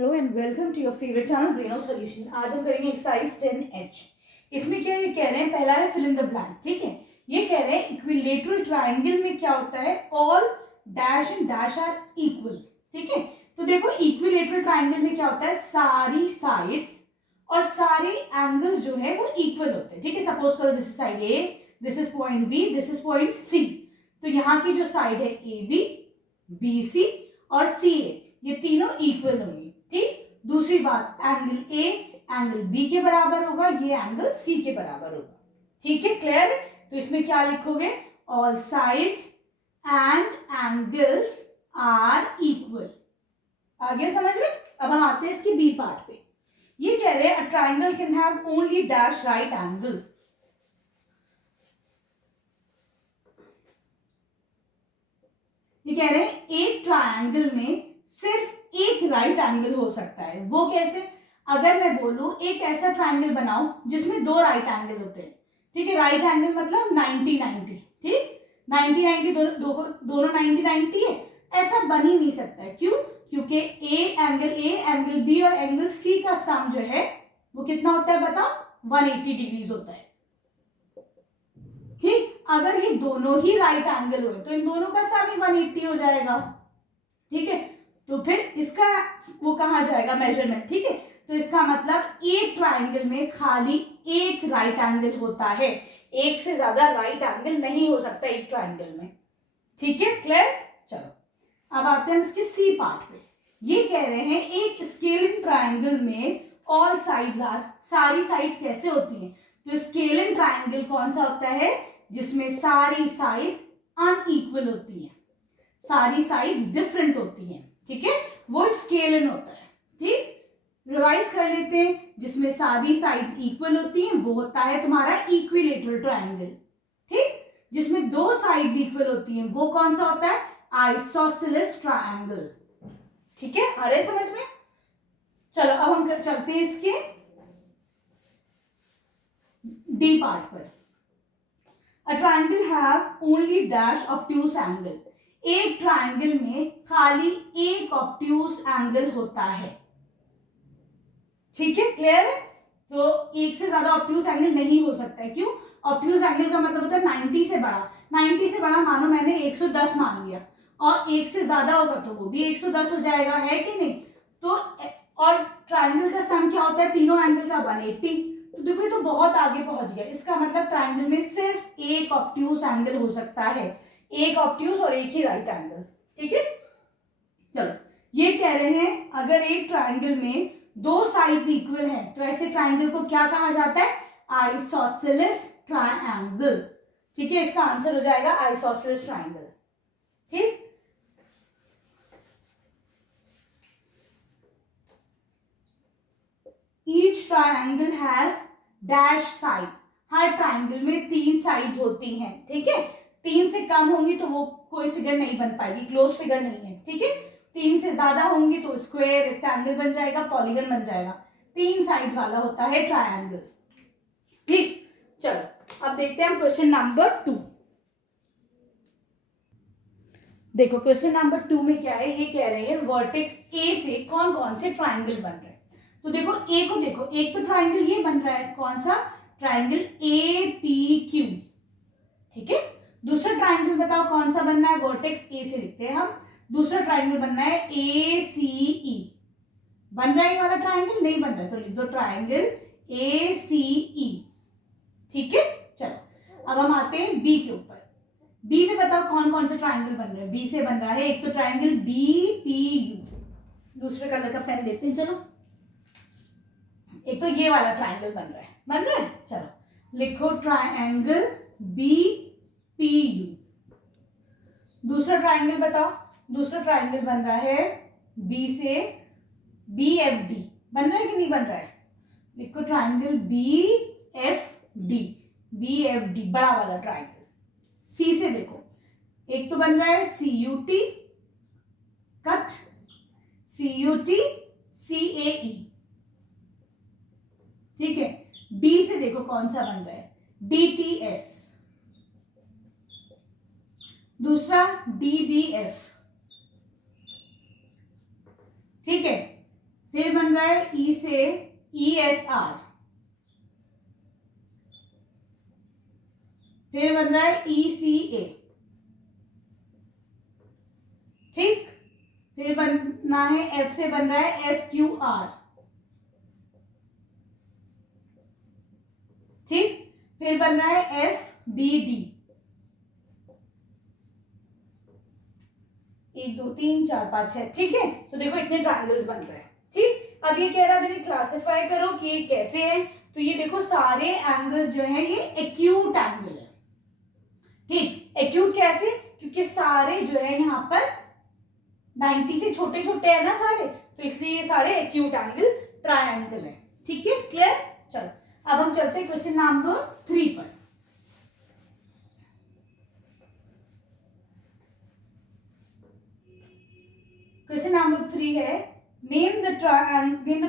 Hello and welcome to your favourite channel brain of solution. आज हम करेंगे exercise 10H। इसमें क्या ये कह रहे हैं, पहला है फिल इन द ब्लैंक। ठीक है, ये कह रहे हैं इक्विलेटरल ट्राइंगल में क्या होता है, all dash and dash are equal. ठीक है, तो देखो इक्विलेटरल ट्राइंगल में क्या होता है, सारी साइड्स और सारे एंगल्स जो है वो इक्वल होते हैं। ठीक है, सपोज करो this is side A, this is point B, this is point C. तो यहाँ की जो साइड है ए बी, बी सी और सी ए, ये तीनों इक्वल होंगी। ठीक, दूसरी बात, एंगल ए एंगल बी के बराबर होगा, ये एंगल सी के बराबर होगा। ठीक है, क्लियर है। तो इसमें क्या लिखोगे, all sides and angles are equal. आ गया समझ में। अब हम आते हैं इसकी बी पार्ट पे। ये कह रहे हैं a triangle can have only dash right angle. ये कह रहे हैं एक ट्राइंगल में सिर्फ एक राइट एंगल हो सकता है। वो कैसे, अगर मैं बोलूं एक ऐसा ट्राइंगल बनाओ जिसमें दो राइट एंगल होते हैं। ठीक है, राइट एंगल मतलब 90-90। ठीक, 90-90 दोनों 90-90 है, ऐसा बन ही नहीं सकता है। क्यों? क्योंकि ए एंगल बी और एंगल सी का सम जो है वो कितना होता है बताओ, 180 डिग्रीज होता है। ठीक, अगर ये दोनों ही राइट एंगल हुए तो इन दोनों का सम ही 180 हो जाएगा। ठीक है, तो फिर इसका वो कहा जाएगा मेजरमेंट। ठीक है, तो इसका मतलब एक ट्राइंगल में खाली एक राइट एंगल होता है, एक से ज्यादा राइट एंगल नहीं हो सकता एक ट्राइंगल में। ठीक है, क्लियर। चलो अब आते हैं इसके सी पार्ट पे। ये कह रहे हैं एक स्केलिंग ट्राइंगल में ऑल साइड्स आर, सारी साइड्स कैसे होती हैं, तो स्केलिंग ट्राइंगल कौन सा होता है जिसमें सारी साइड्स अनइक्वल होती हैं, सारी साइड्स डिफरेंट होती हैं। ठीक है, वो स्केलन होता है। ठीक, रिवाइज कर लेते हैं, जिसमें सारी साइड्स इक्वल होती हैं वो होता है तुम्हारा इक्विलेटरल ट्राइंगल। ठीक, जिसमें दो साइड्स इक्वल होती हैं वो कौन सा होता है, आइसोसेलेस ट्राइंगल। ठीक है, आ रहे समझ में। चलो अब हम चलते हैं इसके डी पार्ट पर। A triangle have only dash obtuse angle. एक ट्राइंगल में खाली एक ऑब्ट्यूज एंगल होता है। ठीक है, क्लियर है। तो एक से ज्यादा ऑब्ट्यूज एंगल नहीं हो सकता है। क्यों? ऑब्ट्यूज एंगल का मतलब होता है 90 से बड़ा। 90 से बड़ा मानो मैंने 110 मान लिया, और एक से ज्यादा होगा तो वो भी 110 हो जाएगा, है कि नहीं। तो और ट्राइंगल का सम क्या होता है, तीनों एंगल का 180। तो देखो ये तो बहुत आगे पहुंच गया। इसका मतलब ट्राइंगल में सिर्फ एक ऑब्ट्यूज एंगल हो सकता है, एक ऑब्ट्यूज और एक ही राइट एंगल। ठीक है, चलो ये कह रहे हैं अगर एक ट्राइंगल में दो साइड्स इक्वल हैं तो ऐसे ट्राइंगल को क्या कहा जाता है, आइसोसेलेस ट्राइंगल। ठीक है, इसका आंसर हो जाएगा आइसोसेलेस ट्राइंगल। ठीक, each triangle has dash side. Her triangle में 3 साइड्स होती हैं। ठीक है, 3 से कम होंगी तो वो कोई फिगर नहीं बन पाएगी, क्लोज फिगर नहीं है। ठीक है, 3 से ज्यादा होंगी तो स्क्वायर, रेक्टेंगल बन जाएगा, पॉलीगन बन जाएगा। 3 साइड वाला होता है ट्राइंगल। ठीक, चलो अब देखते हैं हम क्वेश्चन नंबर 2। देखो क्वेश्चन नंबर 2 में क्या है, ये कह रहे हैं वर्टेक्स ए से कौन कौन से ट्राइंगल बन रहे हैं। तो देखो ए को देखो, एक तो ट्राइंगल ये बन रहा है, कौन सा, ट्राइंगल ए पी क्यू। ठीक है, दूसरा ट्राइंगल बताओ कौन सा बनना है, वर्टेक्स ए से लिखते हैं हम। दूसरा ट्राइंगल बनना है ए सी ई। बन रहा है ये वाला ट्राइंगल, नहीं बन रहा है तो लिख दो ट्राइंगल ए सी ई। ठीक है, चलो अब हम आते हैं बी के ऊपर। बी में बताओ कौन कौन से ट्राइंगल बन रहे हैं। बी से बन रहा है एक तो ट्राइंगल बी पी यू। दूसरे कलर का पेन लेते हैं। चलो, एक तो ये वाला ट्राइंगल बन रहा है। चलो लिखो ट्राइंगल बी पी यू। दूसरा ट्राइंगल बताओ, दूसरा ट्राइंगल बन रहा है बी से बी एफ डी। बन रहा है कि नहीं बन रहा है, लिखो triangle B F D. B F D बड़ा वाला ट्राइंगल। सी से देखो, एक तो बन रहा है C U T cut, C U T C A E. ठीक है, डी से देखो कौन सा बन रहा है, डी टी एस। दूसरा डी बी एफ। ठीक है, बन रहा है ई से ई एस आर, फिर बन रहा है ई सी ए, ठीक। फिर बनना है एफ से बन रहा है एफ क्यू आर, ठीक। फिर बन रहा है एफ बी डी, 1 2 3 4 5 6, ठीक है। तो देखो इतने ट्राइंगल्स बन रहे हैं, ठीक। अब ये कह रहा है मैंने क्लासिफाई करो कि ये कैसे है। तो ये देखो सारे एंगल्स जो है ये एक्यूट एंगल है, ठीक। एक्यूट कैसे? क्योंकि सारे जो है यहाँ पर 90 से छोटे छोटे है ना सारे, तो इसलिए ये सारे एक्यूट एंगल ट्रायंगल है, ठीक है। क्लियर? चलो अब हम चलते हैं क्वेश्चन नंबर 3 पर। क्वेश्चन नंबर 3 है name the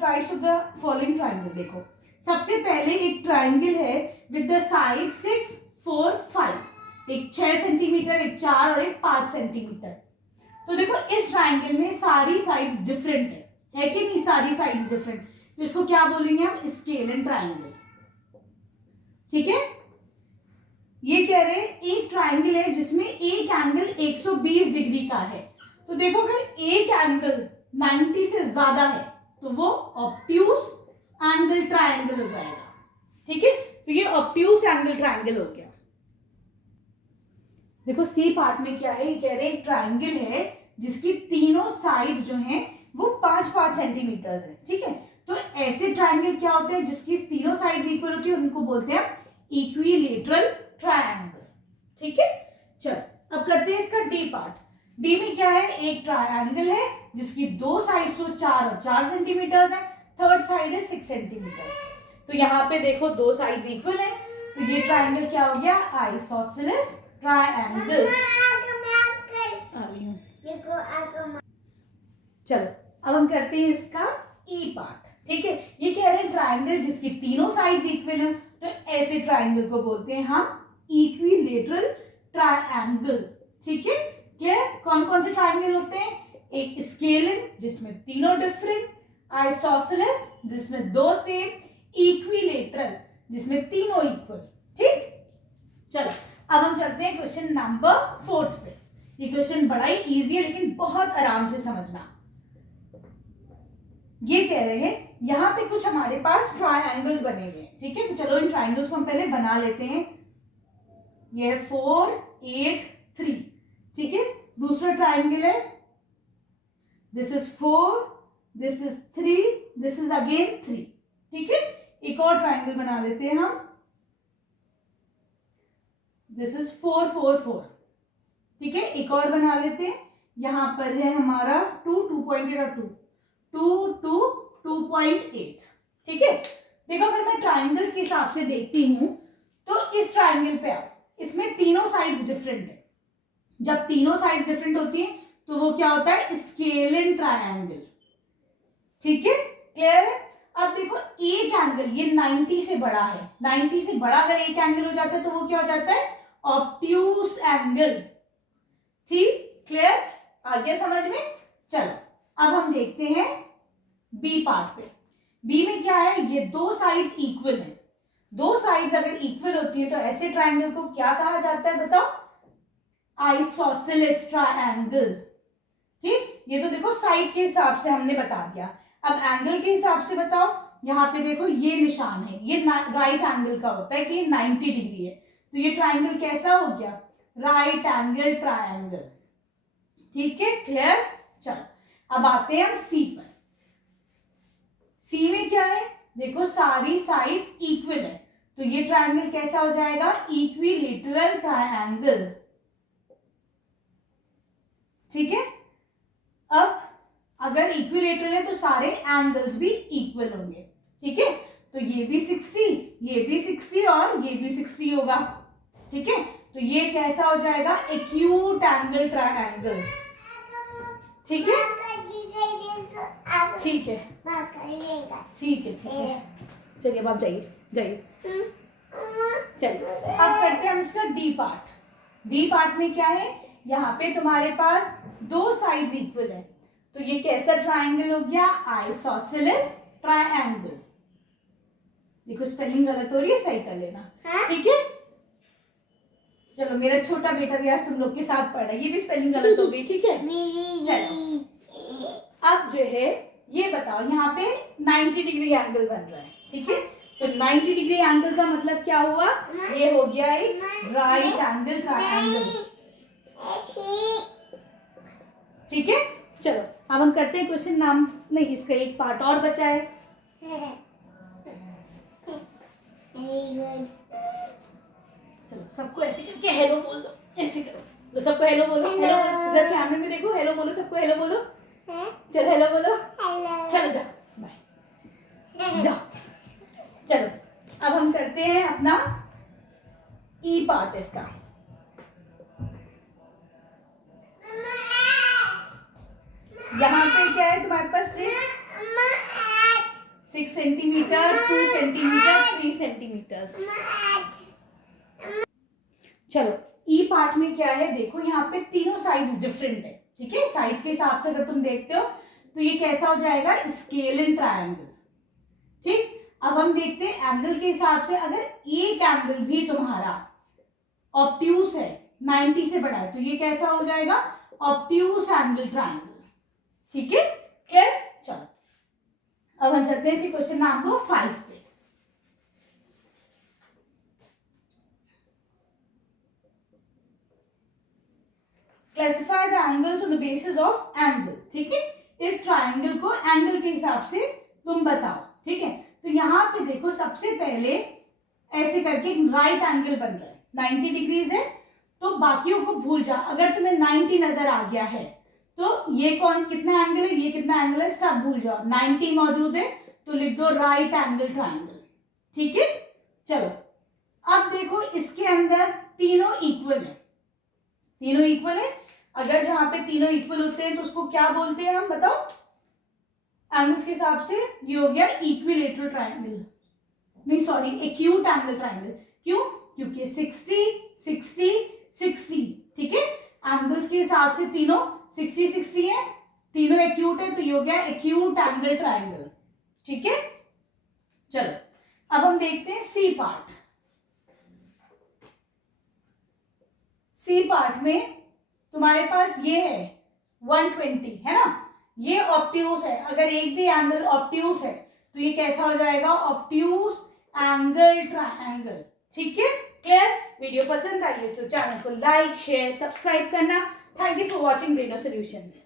types of the following triangle. देखो सबसे पहले एक ट्राइंगल है विद द साइड 6 4 5, एक 6 सेंटीमीटर, एक 4 और एक 5 सेंटीमीटर। तो देखो इस ट्राइंगल में सारी साइड्स डिफरेंट है कि नहीं? सारी साइड्स डिफरेंट, तो इसको क्या बोलेंगे हम? स्केलन ट्राइंगल, ठीक है। ये कह रहे हैं एक ट्राइंगल है जिसमें एक एंगल 120 डिग्री का है। तो देखो अगर एक एंगल 90 से ज्यादा है तो वो ऑब्ट्यूज एंगल ट्राइंगल हो जाएगा, ठीक है। तो ये ऑब्ट्यूज एंगल ट्राइंगल हो गया। देखो सी पार्ट में क्या है, ये कह रहे हैं एक ट्राइंगल है जिसकी तीनों साइड्स जो हैं वो 5-5 सेंटीमीटर है, ठीक है। तो ऐसे ट्राइंगल क्या होते हैं जिसकी तीनों साइड्स इक्वल होती है, उनको बोलते हैं इक्विलेटरल ट्राइंगल, ठीक है। चल अब करते हैं इसका डी पार्ट। डी में क्या है? एक ट्राइंगल है जिसकी दो साइड्स 4 और 4 सेंटीमीटर है, थर्ड साइड है 6 सेंटीमीटर। तो यहाँ पे देखो दो साइड्स इक्वल है, तो ये ट्राइंगल क्या हो गया? Isosceles triangle. चलो अब हम करते हैं इसका ई पार्ट, ठीक है। ये कह रहे हैं ट्राइंगल जिसकी तीनों साइड्स इक्वल है, तो ऐसे ट्राइंगल को बोलते हैं हम इक्विलेटरल ट्राइंगल, ठीक है। क्लियर? कौन कौन से ट्राइंगल होते हैं? एक स्केलन जिसमें तीनों डिफरेंट, आइसोसेलेस जिसमें दो सेम, इक्विलेटरल जिसमें तीनों इक्वल, ठीक। चलो अब हम चलते हैं क्वेश्चन नंबर 4 पे। ये क्वेश्चन बड़ा ही इजी है लेकिन बहुत आराम से समझना। ये कह रहे हैं यहां पे कुछ हमारे पास ट्रायंगल्स बने हुए हैं, ठीक है। तो चलो इन ट्रायंगल्स को हम पहले बना लेते हैं। ये है 4 8 3, ठीक है। दूसरा ट्रायंगल है, this is 4, this is 3, this is again 3, ठीक है। एक और ट्रायंगल बना लेते हैं हम, दिस इज 4 4 4, ठीक है। एक और बना लेते हैं, यहां पर है हमारा 2 2.8 और 2 2 2.8, ठीक है। देखो अगर मैं ट्राइंगल्स के हिसाब से देखती हूं तो इस ट्राइंगल पे आप, इसमें तीनों साइड्स डिफरेंट है। जब तीनों साइड्स डिफरेंट होती है तो वो क्या होता है? स्केलन ट्राइंगल, ठीक है। क्लियर है? अब देखो एक एंगल ये 90 से बड़ा है, 90 से बड़ा अगर एक एंगल हो जाता है तो वो क्या हो जाता है? ऑब्ट्यूज एंगल, ठीक। क्लियर? आ गया समझ में? चलो अब हम देखते हैं बी पार्ट पे। बी में क्या है? ये दो साइड्स इक्वल है। दो साइड्स अगर इक्वल होती है तो ऐसे ट्राइंगल को क्या कहा जाता है बताओ? आइसोसेलेस ट्राइंगल, ठीक। ये तो देखो साइड के हिसाब से हमने बता दिया। अब एंगल के हिसाब से बताओ। यहाँ पे देखो ये निशान है, ये राइट एंगल का होता है कि 90 डिग्री है, तो ये ट्राइंगल कैसा हो गया? राइट एंगल ट्राइंगल, ठीक है। क्लियर? चलो अब आते हैं हम सी पर। सी में क्या है? देखो सारी साइड्स इक्वल है, तो ये ट्राइंगल कैसा हो जाएगा? इक्विलेटरल ट्राइंगल, ठीक है। अब अगर इक्विलेटरल है तो सारे एंगल्स भी इक्वल होंगे, ठीक है। तो ये भी 60, ये भी 60 और ये भी 60 होगा, ठीक है। तो ये कैसा हो जाएगा? एक्यूट एंगल ट्राइंगल, ठीक है। ठीक है ठीक है ठीक है, चलिए अब आप जाइए जाइए। चलिए अब करते हैं हम इसका डी पार्ट। डी पार्ट में क्या है? यहाँ पे तुम्हारे पास दो साइड्स इक्वल है, तो ये कैसा ट्राइंगल हो गया? Isosceles triangle. देखो स्पेलिंग गलत हो रही है, सही कर लेना, ठीक है? चलो मेरा छोटा बेटा भी आज तुम लोग के साथ पढ़ रहा है, ये भी स्पेलिंग गलत हो गई, ठीक है? चलो अब जो है ये बताओ, यहाँ पे 90 डिग्री एंगल बन रहा है, ठीक है? तो 90 डिग्री एंगल का मतलब क्या हुआ? ये हो गया एक राइट एंगल ट्रायंगल, ठीक है? चलो अब हम करते हैं क्वेश्चन नाम, नहीं इसका एक पार्ट और बचा है। चलो सबको ऐसे करके हेलो बोल दो, ऐसे करो तो सबको हेलो बोलो, हेलो इधर कैमरे में देखो, हेलो बोलो, सबको हेलो बोलो, चलो हेलो बोलो, चलो जाओ बाय, जाओ। चलो अब हम करते हैं अपना ई पार्ट इसका। यहाँ पे क्या है तुम्हारे पास? 6 सेंटीमीटर, 2 सेंटीमीटर, 3 सेंटीमीटर। चलो ई पार्ट में क्या है देखो, यहाँ पे तीनों साइड्स डिफरेंट है, ठीक है? साइड्स के हिसाब से अगर तुम देखते हो तो ये कैसा हो जाएगा? स्केल इन ट्रायंगल, ठीक? अब हम देखते हैं एंगल के हिसाब से, अगर एक एंगल भी तुम्हारा ऑब्ट्यूस है, 90 से बड़ा है, तो ये कैसा हो जाएगा? ऑब्ट्यूस एंगल ट्रायंगल, ठीक है? क्लियर? चलो अब हम चलते हैं इसी क्वेश्चन नंबर 5 पे। Classify the angles on the basis of angle, ठीक है? इस ट्रायंगल को एंगल के हिसाब से तुम बताओ, ठीक है? तो यहाँ पे देखो सबसे पहले ऐसे करके राइट एंगल बन रहा है, 90 डिग्रीज है, तो बाकियों को भूल जा। अगर तुम्हें 90 नजर आ गया है तो ये कौन कितना एंगल है, ये कितना एंगल है, सब भूल जाओ। 90 मौजूद है तो लिख दो राइट एंगल ट्रायंगल, ठीक है? चलो अब देखो इसके अंदर तीनों इक्वल है, तीनों इक्वल है। अगर जहां पे तीनों इक्वल होते हैं तो उसको क्या बोलते हैं हम, बताओ? एंगल्स के हिसाब से ये हो गया इक्विलेटरल ट्रायंगल, नहीं सॉरी एक्यूट एंगल ट्रायंगल। क्यों? क्योंकि 60 60 60, ठीक है? एंगल्स के हिसाब से तीनों 60 60 है, तीनों एक्यूट है, तो ये हो गया एक्यूट एंगल ट्रायंगल, ठीक है? चलो अब हम देखते हैं सी पार्ट। सी पार्ट में तुम्हारे पास ये है 120, है ना? ये ऑब्ट्यूस है, अगर एक भी एंगल ऑब्ट्यूस है तो ये कैसा हो जाएगा? ऑब्ट्यूस एंगल ट्रायंगल, ठीक है? क्लियर? वीडियो पसंद आई है तो चैनल को लाइक शेयर सब्सक्राइब करना। Thank you for watching Braino solutions.